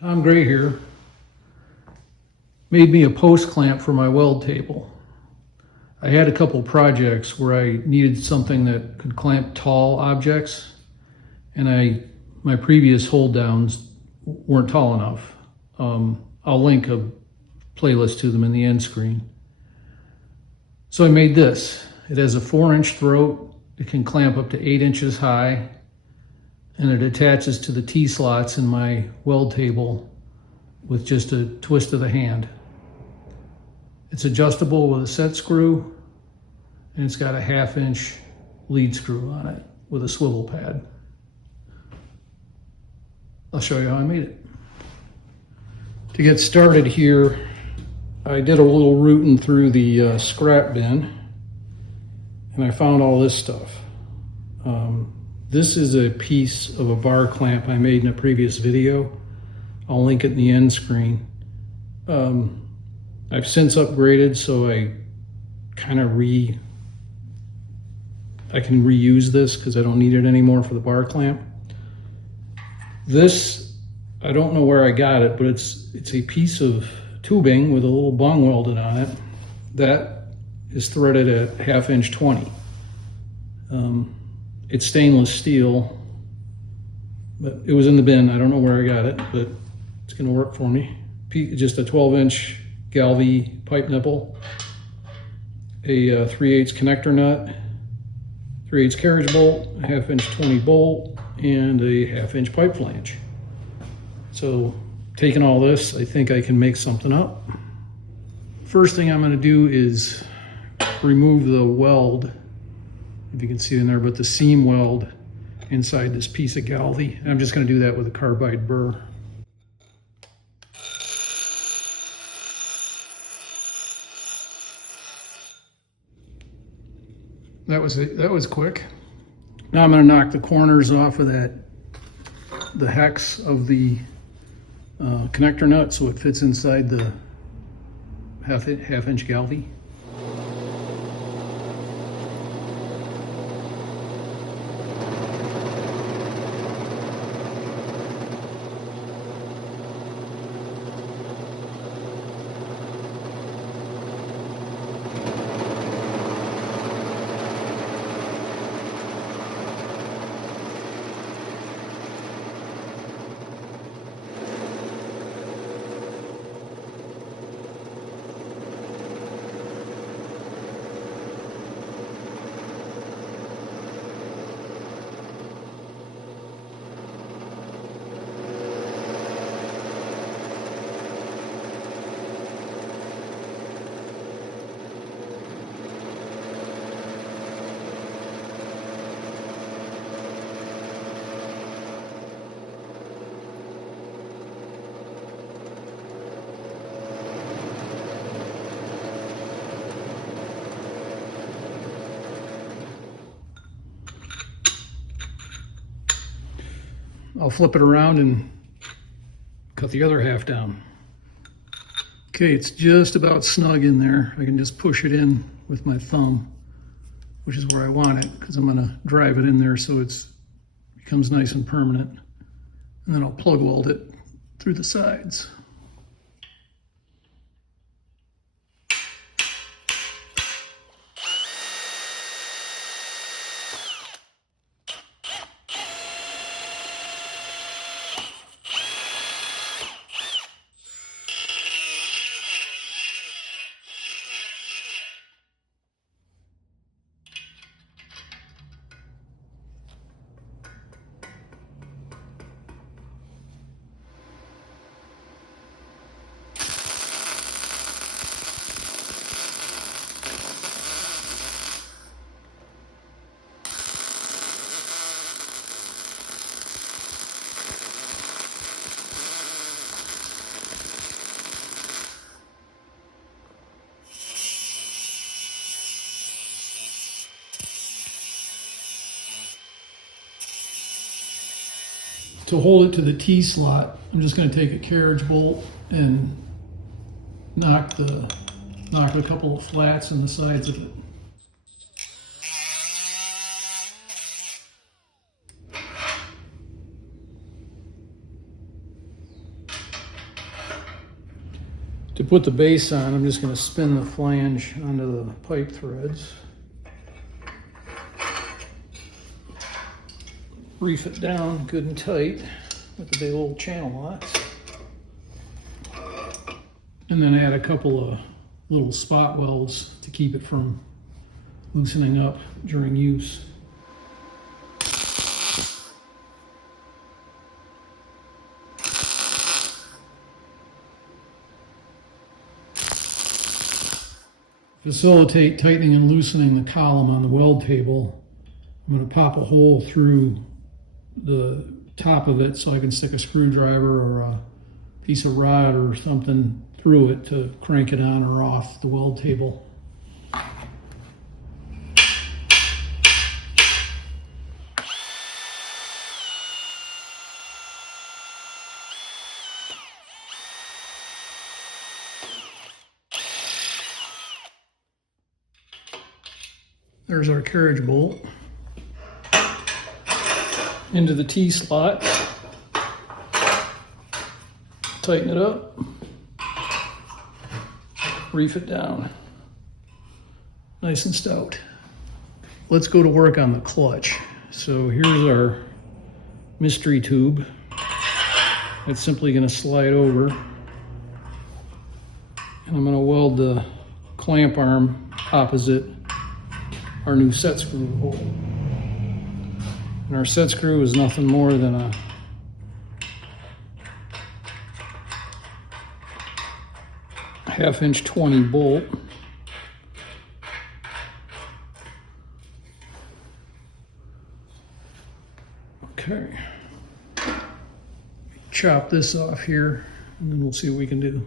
Tom Gray here. Made me a post clamp for my weld table. I had a couple projects where I needed something that could clamp tall objects, and my previous hold downs weren't tall enough. I'll link a playlist to them in the end screen. So I made this. It has a 4-inch throat. It can clamp up to 8 inches high, and it attaches to the T-slots in my weld table with just a twist of the hand. It's adjustable with a set screw, and it's got a 1/2-inch lead screw on it with a swivel pad. I'll show you how I made it. To get started here, I did a little rooting through the scrap bin, and I found all this stuff. This is a piece of a bar clamp I made in a previous video. I'll link it in the end screen. I've since upgraded, so I can reuse this because I don't need it anymore for the bar clamp. This, I don't know where I got it, but it's a piece of tubing with a little bung welded on it that is threaded at 1/2-inch 20. It's stainless steel, but it was in the bin. I don't know where I got it, but it's going to work for me. Just a 12-inch Galvy pipe nipple, a 3/8 connector nut, 3/8 carriage bolt, a 1/2-inch 20 bolt, and a 1/2-inch pipe flange. So taking all this, I think I can make something up. First thing I'm going to do is remove the weld, if you can see in there, but the seam weld inside this piece of Galvy. And I'm just going to do that with a carbide burr. That was it. That was quick. Now I'm going to knock the corners off of the hex of the connector nut so it fits inside the half-inch Galvy. I'll flip it around and cut the other half down. Okay, it's just about snug in there. I can just push it in with my thumb, which is where I want it, because I'm gonna drive it in there so it becomes nice and permanent. And then I'll plug weld it through the sides. To hold it to the T-slot, I'm just going to take a carriage bolt and knock a couple of flats in the sides of it. To put the base on, I'm just going to spin the flange onto the pipe threads. Reef it down good and tight with the big old channel locks. And then add a couple of little spot welds to keep it from loosening up during use. Facilitate tightening and loosening the column on the weld table, I'm going to pop a hole through the top of it so I can stick a screwdriver or a piece of rod or something through it to crank it on or off the weld table. There's our carriage bolt into the T-slot. Tighten it up, reef it down, nice and stout. Let's go to work on the clutch. So here's our mystery tube. It's simply going to slide over, and I'm going to weld the clamp arm opposite our new set screw hole. And our set screw is nothing more than a half-inch 20 bolt. Okay. Chop this off here, and then we'll see what we can do.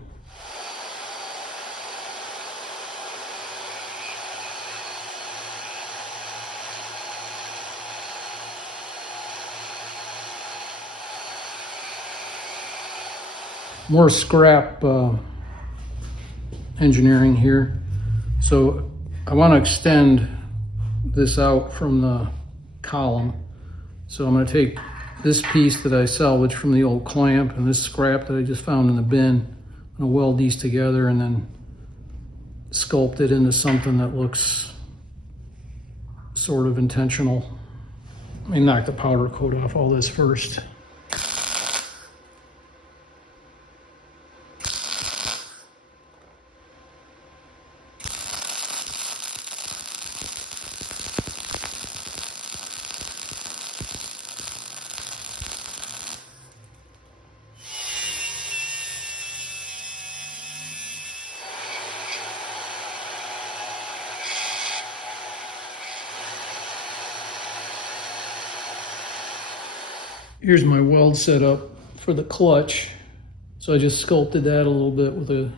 More scrap engineering here. So I want to extend this out from the column. So I'm going to take this piece that I salvaged from the old clamp and this scrap that I just found in the bin. I'm going to weld these together and then sculpt it into something that looks sort of intentional. Let me knock the powder coat off all this first. Here's my weld setup for the clutch. So I just sculpted that a little bit with a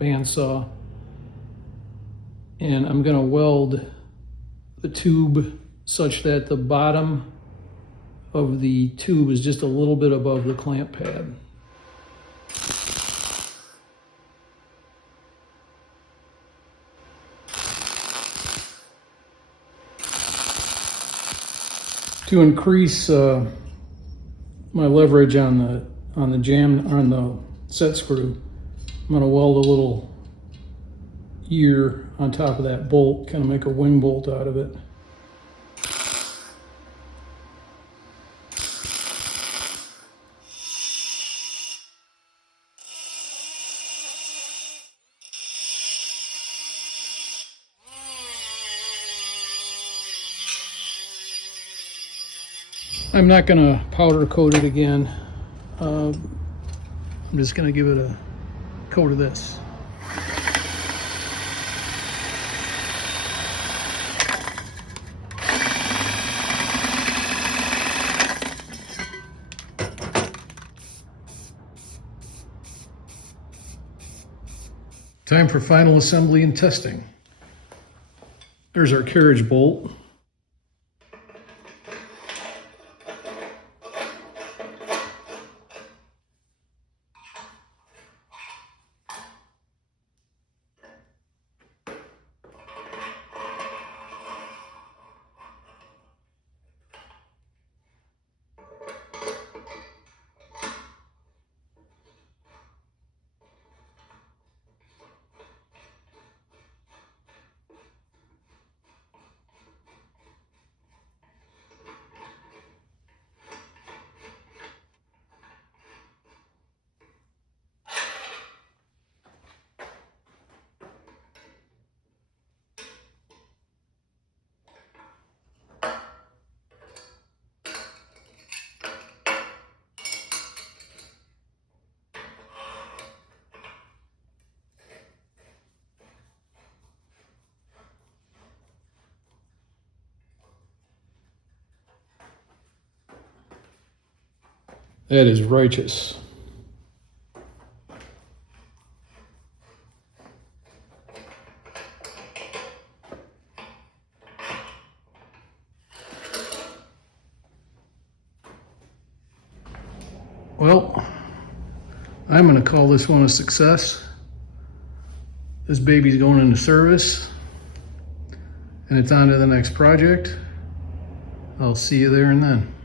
bandsaw. And I'm gonna weld the tube such that the bottom of the tube is just a little bit above the clamp pad. To increase my leverage on the set screw, I'm going to weld a little ear on top of that bolt, kind of make a wing bolt out of it. I'm not going to powder coat it again. I'm just going to give it a coat of this. Time for final assembly and testing. There's our carriage bolt. That is righteous. Well, I'm going to call this one a success. This baby's going into service, and it's on to the next project. I'll see you there and then.